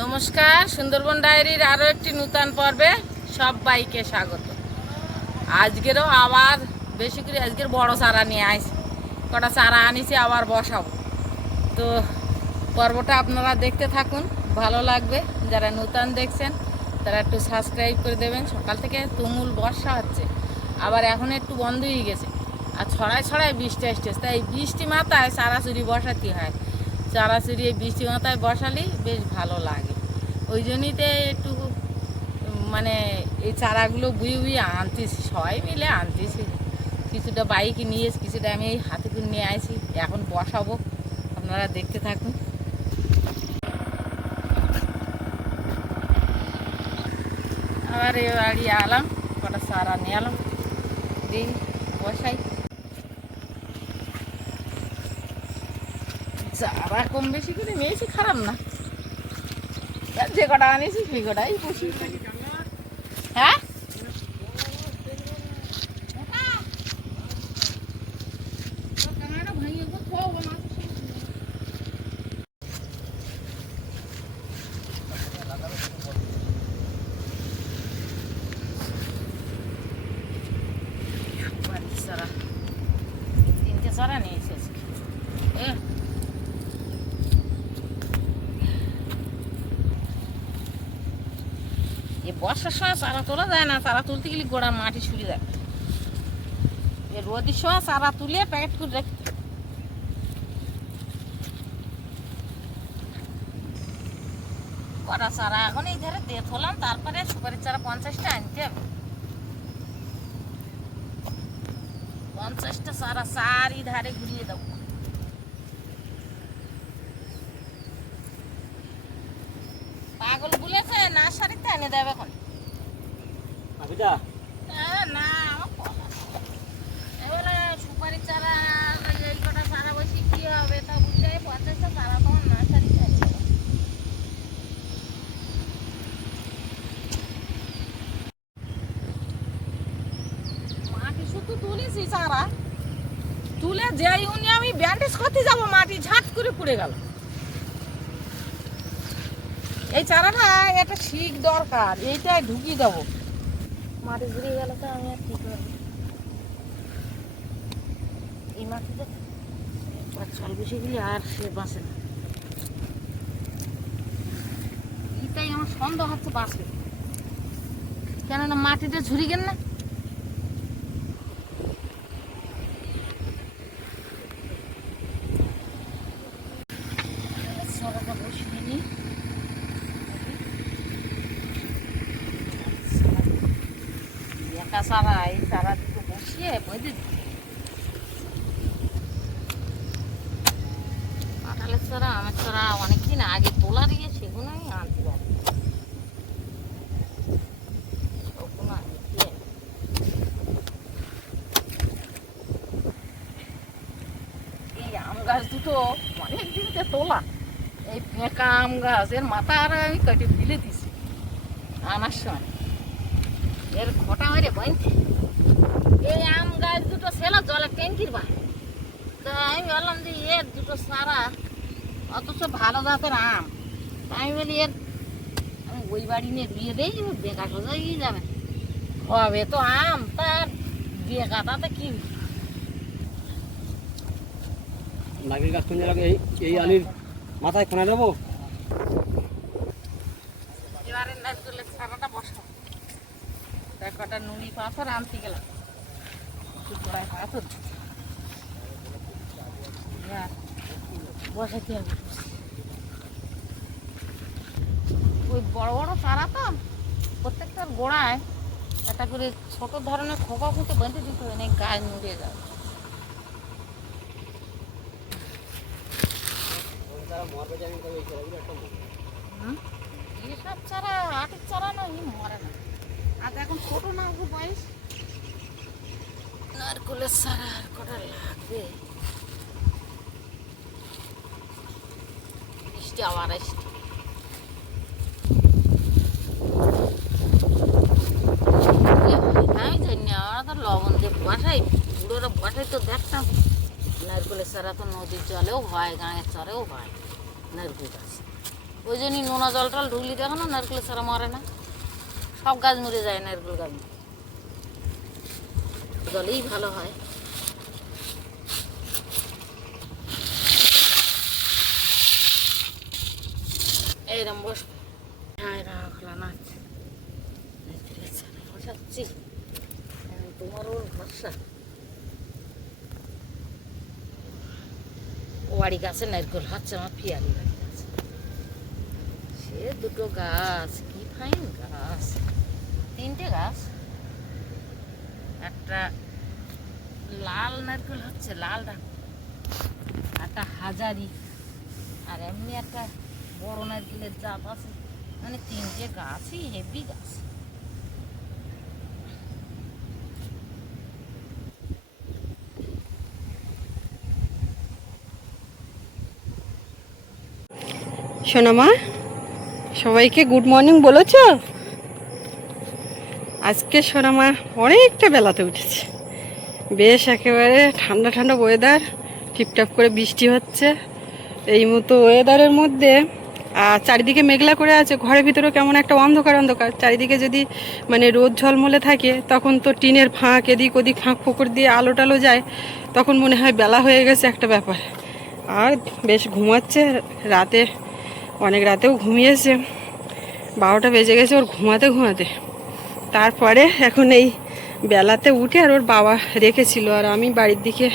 নমস্কার, সুন্দরবন ডায়েরির আরও একটি নূতন পর্বে সবাইকে স্বাগত। আজকেরও আবার বেশি করে আজকের বড় চারা নিয়ে আসি, কটা চারা আনিছি আবার বসাবো। তো পর্বটা আপনারা দেখতে থাকুন, ভালো লাগবে। যারা নূতন দেখছেন তারা একটু সাবস্ক্রাইব করে দেবেন। সকাল থেকে তুমুল বর্ষা হচ্ছে, আবার এখন একটু বন্ধ হয়ে গেছে, আর ছড়ায় ছড়ায় বৃষ্টি আসছে। তাই বৃষ্টি মাথায় চারা চুরি বসাতে হয়। চারা চুরি এই বৃষ্টি মাথায় বসালেই বেশ ভালো লাগে। ওই জন্যইতে একটু মানে এই চারাগুলো বুয়ে বুয়ে আনতেছি, সবাই মিলে আনতেছি। কিছুটা বাইকে নিয়ে এসে, কিছুটা আমি এই হাতে করে নিয়ে আসি, এখন বসাবো। আপনারা দেখতে থাকুন। আবার এ বাড়ি আলাম, কটা চারা নিয়ে এলাম, দিই বসাই। চারা কম বেশি করে নিয়েছি, খারাপ না। যে কটা আনিয়েছি সেই কটাই বসি। হ্যাঁ, তিনটে চারা নিয়ে এসেছি। এ বর্ষার সময় চারা তোলা যায় না, চারা তুলতে গেলে গোড়ার মাটি ছুড়ে যায়। এ রোদের সময় চারা তুলে প্যাকেট করে রাখতে। কটা চারা এখন এই ধারে দিয়ে তোলাম, তারপরে সুপারির চারা 50টা আনতে হবে। 50টা চারা চারিধারে ঘুরিয়ে দেবো। পাগল বলেছে নার্সারিতে এনে দেবে এখন। না, এবারে সুপারির চারা এই কটা চারা বসি কি হবে তা বুঝলে 50টা চারা তখন নার্সারিতে এনে দেবে। মাটি শুধু তুলেছি, চারা তুলে যেই উনি আমি ব্যান্ডেজ করতে যাবো, মাটি ঝাট করে পড়ে গেল। এই চারাটা একটা শিক দরকার, এইটাই ঢুকিয়ে দেবো। মাটি ঘুরে গেল তো আমি আর কি করবো। এই মাটিতে জল বেশি গেলে আর সে বাঁচে না। এটাই আমার সন্দেহ হচ্ছে বাঁচবে, কেননা মাটিতে ঝুরি গেল না। চারাটা বসিয়ে নিই। একা চারা, এই চারা দুটো বসিয়ে বেঁধে দিই। কাঁঠালের চারা, আমের চারা অনেকদিন আগে তোলা দিয়ে সেগুলো আমি আনতে পারি। এই আম গাছ দুটো অনেকদিন তোলা, এই পেঁকা আম গাছ, এর মাথা আর আমি কেটে ফেলে দিছি আনার সময়। এর খোটা মেরে বাঁধতে এই আম গাছ দুটো ছেলে জলে ট্যাঙ্কির বাইরে। তো আমি বললাম যে এর দুটো সারা, অথচ ভালো জাতের আম, আমি বলি এর আমি ওই বাড়ি নিয়ে দিয়ে দিই, বেকার সোজা গিয়ে যাবে। হবে তো আম, তার বেকাটাতে কি নাগের গাছ কোন জায়গায়? এই আলির মাথায় কোনা দেবো। এবারে নারকেলের সারাটা বসাবো। কটা নুনি পাথর আনতে গেলাম, গোড়ায় পাথর বসাতে হবে। ওই বড় বড় চারা তো প্রত্যেকটার গোড়ায় একটা করে ছোট ধরনের খোপা কিন্তু বেঁধে দিতে হবে, না গাছ নুড়ে যাবে। এসব চারা আটের চারা না, মরে না। আর এখন ছোট না, খুব বয়স। নারকেলের চারা আর কটা লাগবে। বৃষ্টি আবার আসছে। আমি জানি না, আমরা তো লবণ দিয়ে বসাই, বুড়োরা বসাই তো দেখতাম। নারকেলের চারা তো নদীর জলেও হয়, গাঁয়ের চরেও হয় নারকেল গাছ। ওই জন্যই নোনা জল টল ঢুকলি দেখো না নারকেলের ছাড়া মরে না, সব গাছ মরে যায় নারকেল গাছ, জলেই ভালো হয়। এইরকম বসবে, হ্যাঁ রাখলা না বসাচ্ছি তোমার ওর ভরসা। ওয়ারি গাছে নারকেল হচ্ছে আমার পিয়ারি বাড়ি গাছে, সে দুটো গাছ কি ফাইন গাছ, তিনটে গাছ, একটা লাল নারকেল হচ্ছে লালটা, একটা হাজারি, আর এমনি একটা বড় নারকেলের জাত আছে, মানে তিনটে গাছই হেভি গাছ। সোনামা, সবাইকে গুড মর্নিং বলেছ? আজকে সোনামা অনেকটা বেলাতে উঠেছে, বেশ একেবারে ঠান্ডা ঠান্ডা ওয়েদার, টিপটাপ করে বৃষ্টি হচ্ছে। এই মতো ওয়েদারের মধ্যে চারিদিকে মেঘলা করে আছে, ঘরের ভিতরে কেমন একটা অন্ধকার অন্ধকার, চারিদিকে যদি মানে রোদ ঝলমলে থাকে তখন তো টিনের ফাঁক এদিক ওদিক ফাঁক ফোকর দিয়ে আলো টালো যায়, তখন মনে হয় বেলা হয়ে গেছে একটা ব্যাপার। আর বেশ ঘুমাচ্ছে, রাতে অনেক রাতেও ঘুমিয়েছে, 12টা বেজে গেছে ওর ঘুমাতে ঘুমাতে। তারপরে এখন এই বেলাতে উঠে আর ওর বাবা রেখেছিল, আর আমি বাড়ির দিকে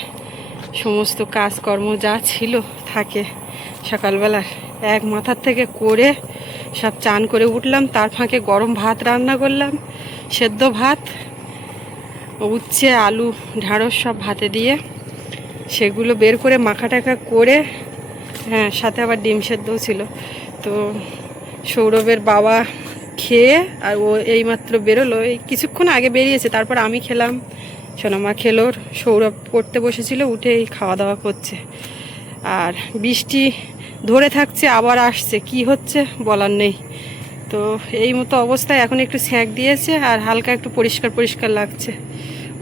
সমস্ত কাজকর্ম যা ছিল থাকে সকালবেলার এক মাথার থেকে করে সব চান করে উঠলাম, তার ফাঁকে গরম ভাত রান্না করলাম, সেদ্ধ ভাত, উচ্ছে আলু ঢ্যাঁড়স সব ভাতে দিয়ে সেগুলো বের করে মাখা টাখা করে, হ্যাঁ সাথে আবার ডিম সেদ্ধও ছিল। তো সৌরভের বাবা খেয়ে, আর ও এইমাত্র বেরোলো, এই কিছুক্ষণ আগে বেরিয়েছে, তারপর আমি খেলাম, সোনামা খেলো, সৌরভ পড়তে বসেছিল, উঠে এই খাওয়া দাওয়া করছে। আর বৃষ্টি ধরে থাকছে আবার আসছে, কি হচ্ছে বলার নেই। তো এই মতো অবস্থায় এখন একটু স্যাঁক দিয়েছে আর হালকা একটু পরিষ্কার পরিষ্কার লাগছে,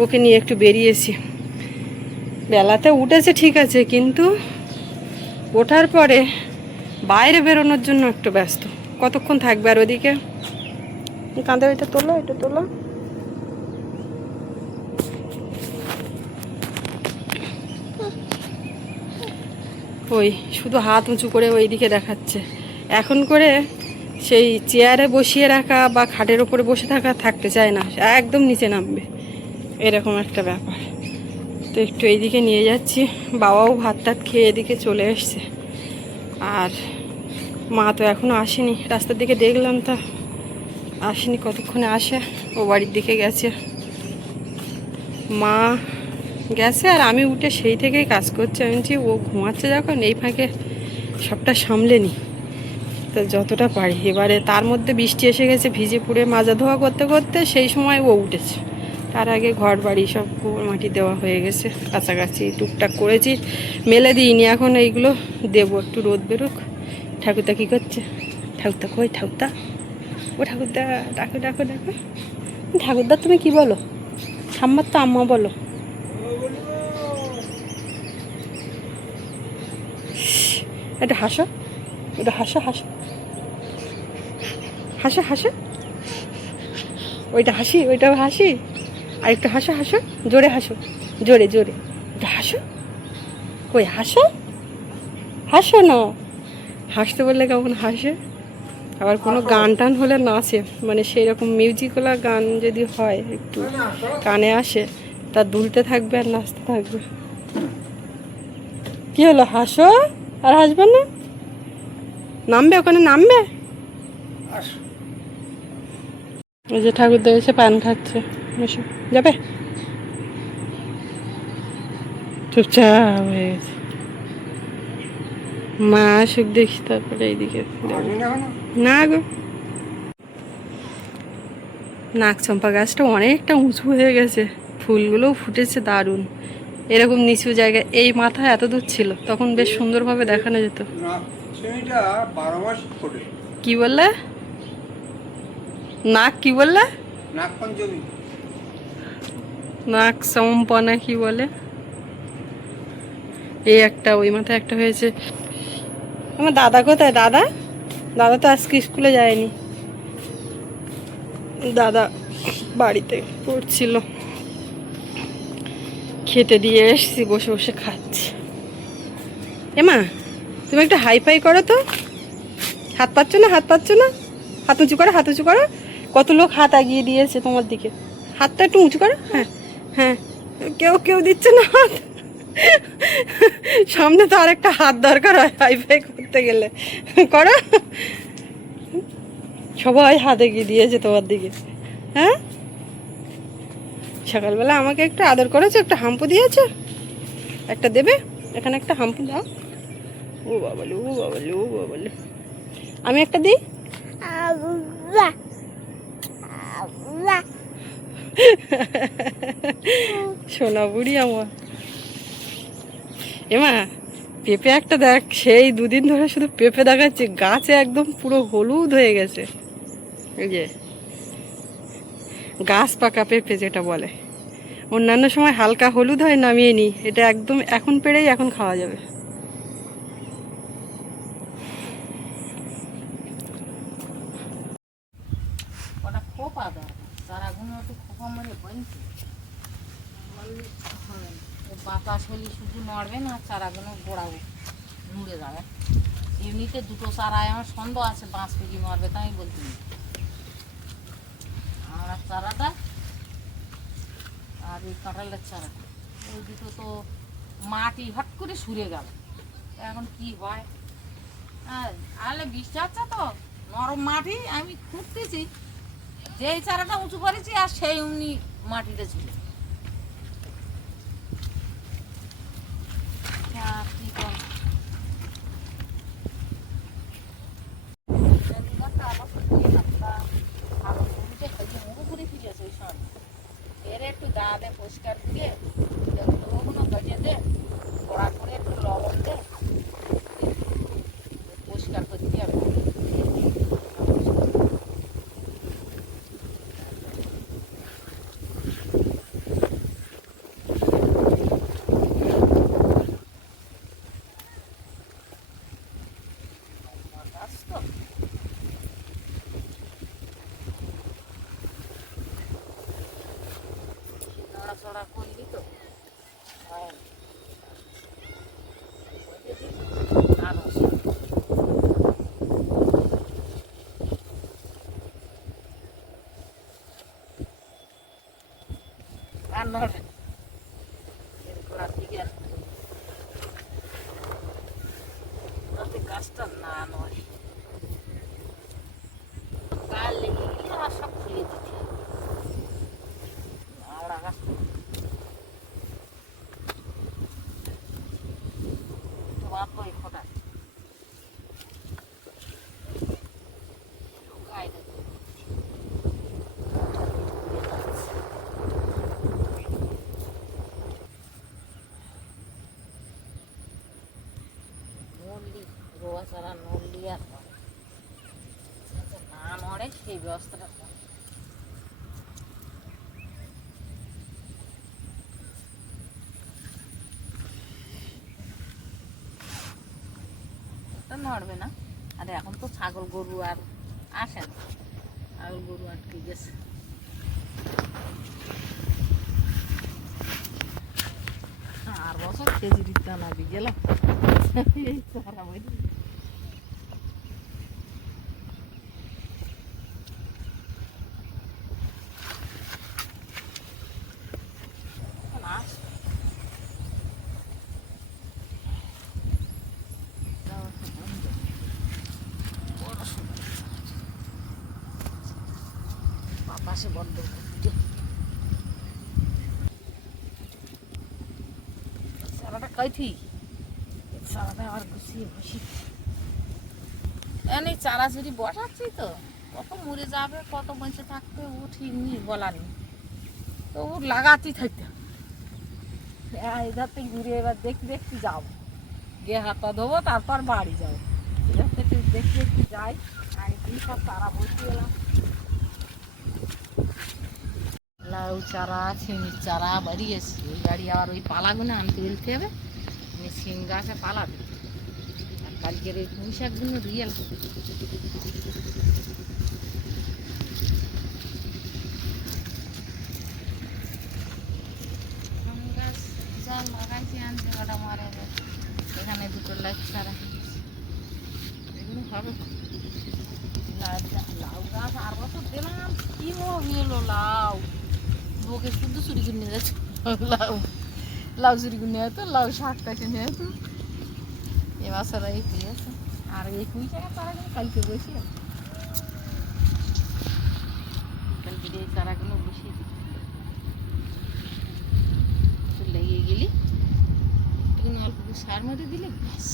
ওকে নিয়ে একটু বেরিয়েছি। বেলাতে উঠেছে ঠিক আছে, কিন্তু ওঠার পরে বাইরে বেরোনোর জন্য একটু ব্যস্ত, কতক্ষণ থাকবে আর ওদিকে। কাঁধে ওইটা তোলো, এটা তোলো, ওই শুধু হাত উঁচু করে ওই দিকে দেখাচ্ছে। এখন করে সেই চেয়ারে বসিয়ে রাখা বা খাটের ওপরে বসে থাকা থাকতে চায় না, একদম নিচে নামবে, এরকম একটা ব্যাপার। তো একটু এইদিকে নিয়ে যাচ্ছি, বাবাও ভাত টাত খেয়ে এদিকে চলে এসছে, আর মা তো এখনও আসেনি, রাস্তার দিকে দেখলাম তা আসেনি, কতক্ষণে আসে, ও বাড়ির দিকে গেছে, মা গেছে, আর আমি উঠে সেই থেকেই কাজ করছি। আমি বলছি ও ঘুমাচ্ছে যখন, এই ফাঁকে সবটা সামলে নিই, তো যতটা পারি। এবারে তার মধ্যে বৃষ্টি এসে গেছে, ভিজে পুড়ে মাজা ধোয়া করতে করতে সেই সময় ও উঠেছে, তার আগে ঘর বাড়ি সব গোবর মাটি দেওয়া হয়ে গেছে, কাছাকাছি টুকটাক করেছি, মেলে দিইনি, এখন এইগুলো দেবো, একটু রোদ বেরোক। ঠাকুরদা কী করছে? ঠাকুরদা কই? ঠাকুরদা, ও ঠাকুরদা, ডাকো ডাকো ডাকো। ঠাকুরদা তুমি কি বলো? ঠাম্মার তো আম্মা বলো। এটা হাসো, এটা হাসো হাসো হাসো হাসো, ওইটা হাসি, ওইটাও হাসি, আর একটু হাসো হাসো, জোরে হাসো, জোরে জোরে, এটা হাসো, কই হাসো, হাসো না, হাসতে বললে কেমন হাসে। আবার কোনো গান টান হলে নাচে, মানে সেই রকম মিউজিকওয়ালা গান যদি হয় একটু কানে আসে, তা দুলতে থাকবে আর নাচতে থাকবে। কি হলো, হাসো আর হাসবে না? নামবে ওখানে, নামবে। ওই যে ঠাকুরদা এসে পান খাচ্ছে, এসো, যাবে? চুপচাপ হয়ে গেছে, মা আসুক দেখি তারপরে এইদিকে। না গো, নাক চম্পা গাছটা অনেকটা উঁচু হয়ে গেছে, ফুলগুলোও ফুটেছে দারুণ। এরকম নিচু জায়গায়, এই মাথা এত দূর ছিল, তখন বেশ সুন্দরভাবে দেখানো যেত। কি বললে? নাক কি বললে? নাক চম্পা না কি বলে, এই একটা, ওই মাথায় একটা হয়েছে। আমার দাদা কোথায়? দাদা দাদা তো আজকে স্কুলে যায়নি, দাদা বাড়িতে পড়ছিল। খেতে দিয়ে এসছি, বসে বসে খাচ্ছি। এমা তুমি একটা হাই ফাই করো তো, হাত পাচ্ছ না, হাত পাচ্ছ না, হাত উঁচু করো, হাত উঁচু করো। কত লোক হাত আগিয়ে দিয়েছে তোমার দিকে, হাতটা একটু উঁচু করো। হ্যাঁ হ্যাঁ, কেউ কেউ দিচ্ছে না হাত। সামনে তো আর একটা হাত দরকার হয় হাই ফাই করতে গেলে, করো। সবাই হাত এগিয়ে দিয়েছে তোমার দিকে। হ্যাঁ, সকালবেলা আমাকে একটা আদর করেছে, একটা হাম্পু দিয়েছে, একটা দেবে, এখানে একটা হাম্পু দাও। ও বাবালে, ও বাবালে, ও বাবালে, আমি একটা দিই। সোনা বুড়ি আমার। এমা পেঁপে একটা দেখ, সেই দুদিন ধরে শুধু পেঁপে দেখাচ্ছে, গাছে একদম পুরো হলুদ হয়ে গেছে। এই যে গাছ পাকা পেঁপে যেটা বলে, অন্যান্য সময় হালকা হলুদ হয়, নামিয়ে নিই, এটা একদম এখন পেড়েই এখন খাওয়া যাবে। ওটা খোপা দেয়, চারাগুলো একটু খোপা মারে বলছি, বাতাস হলে শুধু নড়বে না, চারাগুলো গোড়াবো নুড়ে যাবে। এমনিতে দুটো চারায় আমার সন্দেহ আছে বাঁশ পেকি মারবে, তাই বলছি। আমার চারাটা আর এই কাঁঠালের চারাটা, ওই দুটো তো মাটি হট করে সুরে গেল, এখন কি হয়। আলে বৃষ্টি হচ্ছে তো, নরম মাটি, আমি খুঁড়তেছি, যেই চারাটা উঁচু করেছি আর সেই অমনি মাটিটা ছিল। কি করব, এর একটু দাঁতে পরিষ্কার দিয়ে ওগুলো গজে দে, কড়া করে একটু লবণ দে, পরিষ্কার করতে হবে। নড়াচড়া করলি তো হয় না। আর নড়বে না, এর গোড়ার দিকে যাতে গাছটা না নড়ে। গায়ে লেগে গেলে আর সব খুলে দিতে হবে। আওড়া গাছ তো বাপই ফোটা গায়ে দেবে। নড়লি রোয়া ছাড়া নড়লি আর নড়ে না, নড়ে সেই ব্যবস্থাটা কর। নড়বে না, আর এখন তো ছাগল গরু আর আসে না, ছাগল গরু আটকে গেছে। আর বছর খেজুরির দানা দিয়ে গেলাম, এই চারা বলি। পাশে বন্ধ করতে সারাটা খাইছি, সারাটা আবার গুছিয়ে বসি। এনে চারা চুরি বসাচ্ছি তো, কত মরে যাবে কত বেঁচে থাকবে ও ঠিক নেই, বলার নেই, তো ও লাগাতেই থাকতে হবে। এধার থেকে ঘুরে এবার দেখতে দেখতে যাবো, গিয়ে হাত পা ধোবো, তারপর বাড়ি যাবো। এধার থেকে দেখতে দেখতে যাই, আমি কি সব চারা বসিয়ে এলাম। লাউ চারা, সিমের চারা বাড়িয়েছি, ওই বাড়ি আবার ওই পালাগুলো আনতে বলতে হবে, সিম গাছে পালা দিতে। কালকের ওই পুঁই শাকগুলো রিয়েল আম গাছ যা লাগাইছি আনছে ওটা মারা যাচ্ছে। এখানে দুটো লাইট ছাড়া এগুলো হবে লাউ গাছ আর বছর দিলাম কি হলো লাউ লোকে শুধু চুরি করে নিয়ে যাচ্ছে লাউ লাউ চুরি করে নিয়ে তো লাউ শাক কাটে নিয়ে তো এবছর এই আছে আর এই পুঁই শাকের চারাগুলো কালকে বসি কালকে এই চারাগুলো বসিয়ে লেগে গেলি একটু অল্প সার মাটি দিলে ব্যাস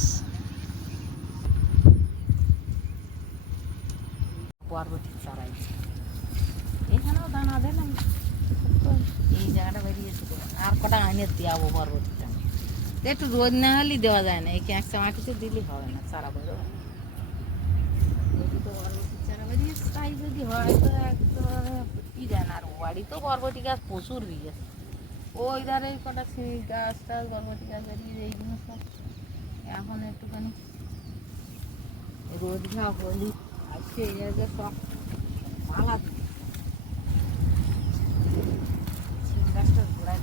বরবটির চারাইছে এখানেও দানা দিলাম এই জায়গাটা বেরিয়েছে আর কটা আনে দেওয়াবো বরবটিটা একটু রোদ না হলেই দেওয়া যায় না এই ক্যাঁচা মাটিতে দিলে হবে না চারা বেরোবে বরবটির চারা বেরিয়েছে তাই যদি হয় তো একেবারে কি যায় না আর বাড়িতেও বরবটি গাছ প্রচুর গেছে ওই ধারে কটা গাছ টাছ বরবটি গাছ বেরিয়ে এইগুলো সব এখন একটুখানি রোদ ঘা হলি আজকে এই জায়গায় সব মালা গাছটার গোড়ায়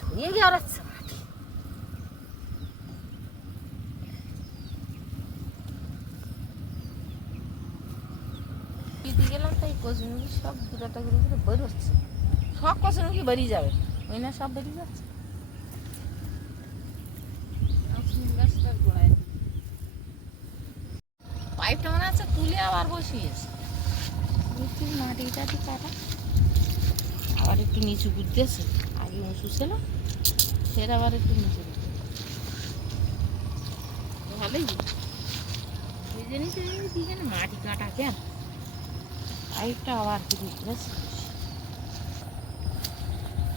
ধুয়ে গিয়ে আরাচ্ছে গেলাম তাই কচুমুখি সব দুটা করে করে বেরোচ্ছে সব কচুমুখি বেরিয়ে যাবে ওই না সব বেরিয়ে যাচ্ছে গাছটার গোড়ায় পাইপটা মনে হচ্ছে তুলে আবার বসিয়েছে মাটি টাটি কাটা আবার একটু নিচু করতেছে আগে উঁচু ছিল ফের আবার একটু নিচু করতে ভালোই ওই জিনিস দিকে মাটি কাটা কেন পাইপটা আবার কি দিতেছে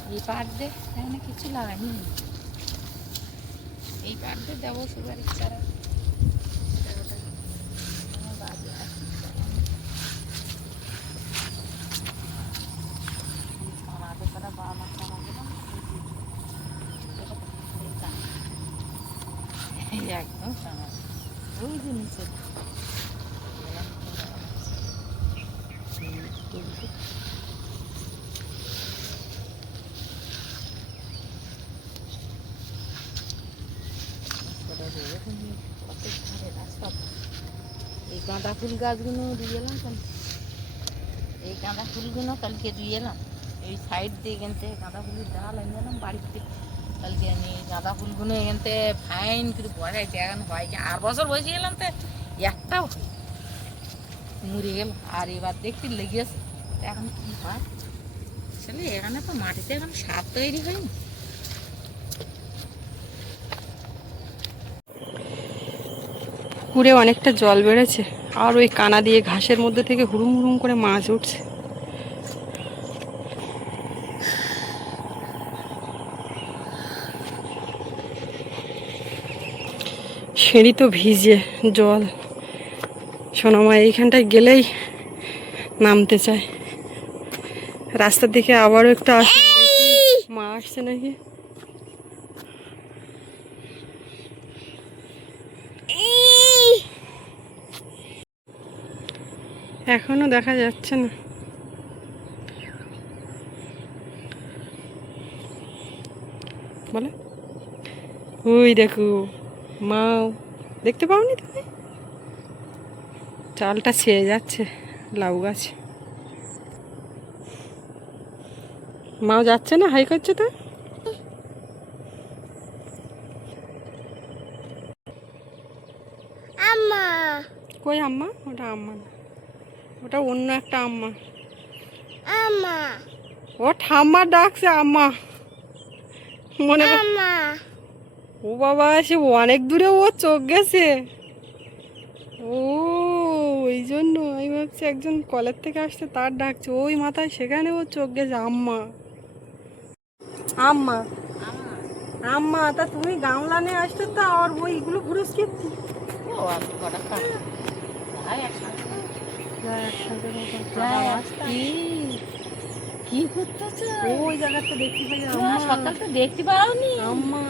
এই পাট দিয়ে এখানে কিছু লাগাইনি এই পাট দিয়ে দেবো সুপারির চারা একদম ওই জিনিসের এই গাঁদা ফুল গাছগুলো দিয়ে এলাম এই গাঁদা ফুলগুলো কালকে দিয়ে এলাম এই সাইড দিয়ে এখান থেকে গাঁদা ফুলের ডাল এনে এলাম বাড়িতে কালকে আমি গাঁদা ফুলগুলো এখান থেকে ফাইন করে বসাইছি এখন হয় আর বছর বসে গেলাম তো একটাও মরে গেল আর এবার দেখতে লেগেছে এখন কি হয় আসলে এখানে তো মাটিতে এখন সার তৈরি হয়নি পুকুরে অনেকটা জল বেড়েছে আর ওই কানা দিয়ে ঘাসের মধ্যে থেকে হুড়ুম হুড়ুম করে মাছ উঠছে সিঁড়ি তো ভিজে জল সোনামা এইখানটায় গেলেই নামতে চায় রাস্তার দিকে আবারও একটু আসলাম মা আসছে নাকি এখনো দেখা যাচ্ছে না বলে ওই দেখো মাও দেখতে পাওনি তুমি চালটা ছেয়ে যাচ্ছে লাউ গাছ মাও যাচ্ছে না হাই করছে তো আম্মা কই আম্মা ওটা আম্মা না ওটা অন্য একটা আম্মা আম্মা ও ঠাম্মা ডাকছে আম্মা মনে আম্মা ও বাবা সে অনেক দূরে ও চোখ গেছে ও ওই জন্য আমি ভাবছি একজন কলের থেকে আসছে তার ডাকছে ওই মাথায় সেখানে ও চোখ গেছে আম্মা আম্মা আম্মা তা তুমি গামলা নিয়ে আসতে তো আর ওইগুলো ঘুরেছ কি কি করতেছ? ওই জায়গাটা দেখতে পাই সকাল তো দেখতে পাওনি, আম্মা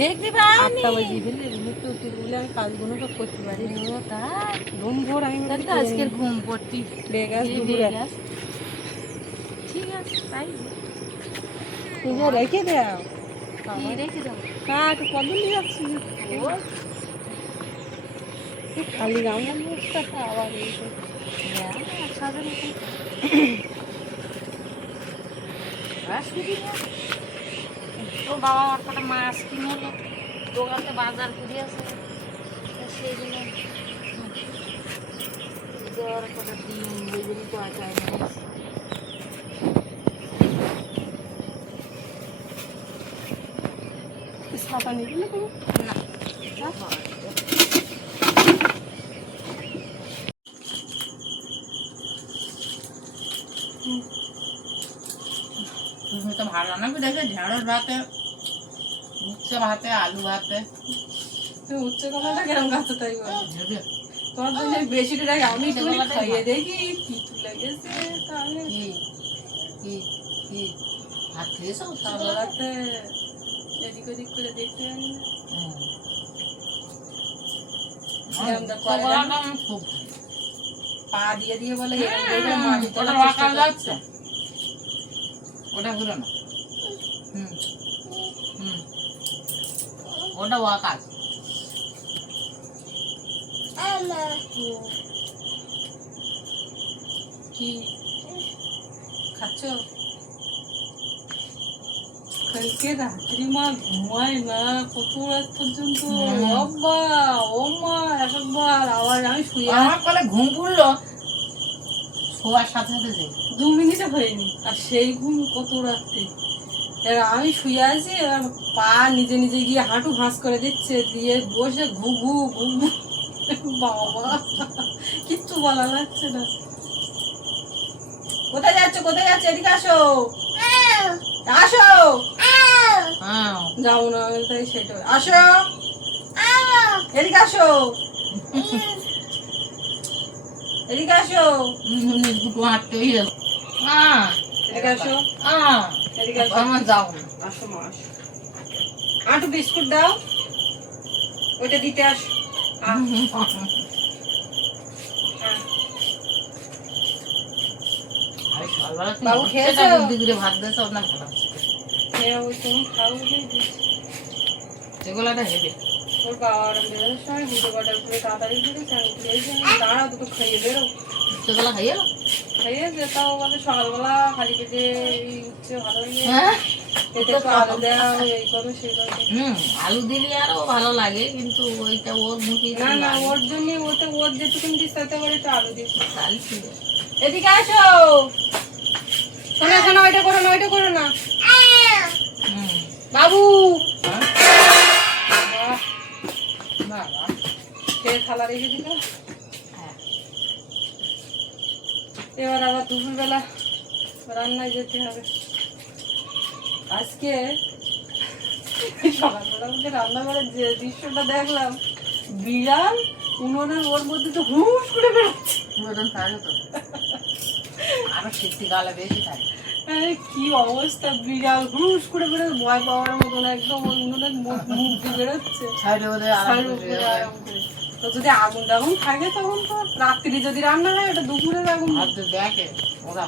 দেখতে পাওনি। 8টা বাজে ফেলে মুখে উঠে বলে আমি কাজগুলো সব করতে পারি। ও তাই? ঘুম ভোর আমি তাহলে তো আজকের ঘুম পড়তি বেগাস এই দুপুরে বেগাস। ঠিক আছে তাই তুই রেখে দাও। কি রেখে দাও। কাঠ কত নিয়ে যাচ্ছি ও খালি গামলা নিয়ে আবার এই তো। সাজানো তো বাবা আমার কটা মাছ কিনলো, দোকানতে বাজার করে আছে, সেইগুলো দেওয়ার কটা ডিম ওইগুলি তো আছে ছাতা নিয়ে গেলে তুমি না। তুমি তো ভালো রান্না করে দেখে ঢেঁড়স ভাতে, উচ্ছে ভাতে, আলু ভাতে তুমি উচ্চ কথাটা কেরম খাচ্ছো তাই বলো। ভেবে তোমার জন্য বেশি লাগে আমি একটু খাইয়ে দেখি পিছু লেগেছে তাহলে কি কি কি ভাত খেয়েছো? তাহলে রাতে এদিক ওদিক করে দেখতে পারি না। এরমটা করে না। খুব পা দিয়ে দিয়ে বলে এরম দেখে মাটি ওটা তোলার চেষ্টা রাখা করছে। যাচ্ছে, ওটা ঘুরে না। হুম হুম ওটা ওয়াকাশ। ও, কি খাচ্ছ? কালকে রাত্রি মা ঘুমায় না কত রাত পর্যন্ত। বাবা ও মা একবার আবার আমি শুয়ে আমার কলে ঘুম পুড়লো শোয়ার সাথে সাথে যে 2 মিনিটে হয়নি আর সেই ঘুম কত রাত্রে। এবার আমি শুয়ে আছি, এবার পা নিজে নিজে গিয়ে হাঁটু ভাঁজ করে দিচ্ছে, দিয়ে বসে ঘুঘু ঘুঘু। বাবা কিচ্ছু বলা যাচ্ছে না। কোথায় যাচ্ছ কোথায় যাচ্ছ? এদিকে আসো আসো। হ্যাঁ যাও না তাই সেটা আসো এদিকে আসো এদিকে আসো দুটো হাঁটতেই গেল। হ্যাঁ এদিকে আসো হ্যাঁ এদিকে আসো। আমার যাও না। আসো মা আসো। আটু বিস্কুট দাও, ওইটা দিতে আসো। বাবু খেয়েছো? ভাত দিয়েছো না ভালো ওই তুমি খাও বলেই দিচ্ছি। সেগুলোটা হেবে ওর বাবা ওরম বেরোনোর সময় দুটো বাটার করে তাড়াতাড়ি করে চান খেয়েছে। দাঁড়াও দুটো খাইয়ে বেরো। সেগুলো খাইয়ে খাইয়ে যেতাও বলে সকালবেলা খালি পেটে এই উচ্ছে ভালো লাগে, হ্যাঁ এতে একটু আলু দেওয়া এই করো সেই করো। আলু দিলে আরো ভালো লাগে, কিন্তু ওইটা ওর মুখে না না ওর জন্য ওতে ওর যেটুকুন দিস তাতে করে একটু আলু দিস। তাহলে ঠিক আছে। এদিকে আসো। শোনো শোনো ওইটা করো না ওইটা করো না বাবু। বাহ, বাবা খেয়ে থালা রেখে দিল। হ্যাঁ এবার আবার দুপুরবেলা রান্নায় যেতে হবে। আজকে সকালবেলা উঠে রান্নাঘরের যে দৃশ্যটা দেখলাম, বিড়াল উনুনের ওর মধ্যে তো হুস করে বেরোচ্ছে। ওজন থাকে তো আরো শীতকালে বেশি থাকে। আরে কি অবস্থা, বিড়াল হুস করে বেরোচ্ছে ভয় পাওয়ার মতন, একদম ওই উনুনের মুখ দিয়ে বেরোচ্ছে। সাইডে ওদের ছাড়ের উপরে আরাম করে। তো যদি আগুন টাগুন থাকে তখন তো রাত্রি যদি রান্না হয় ওটা দুপুরের আগুন। দেখে ওরা